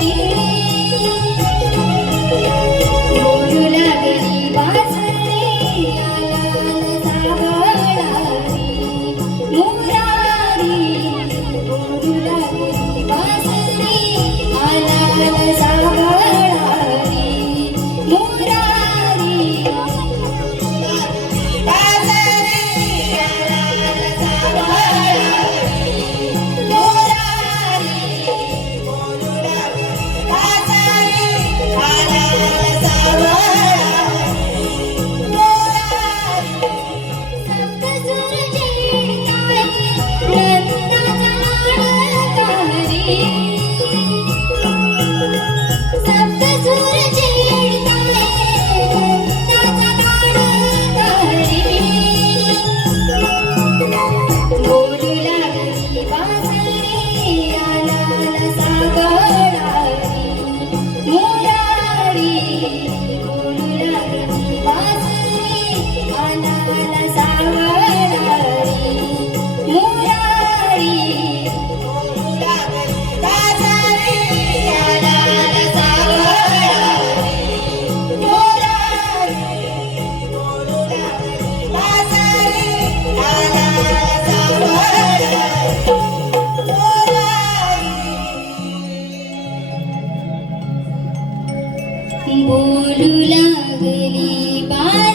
Lady. ഉലാകലി Bala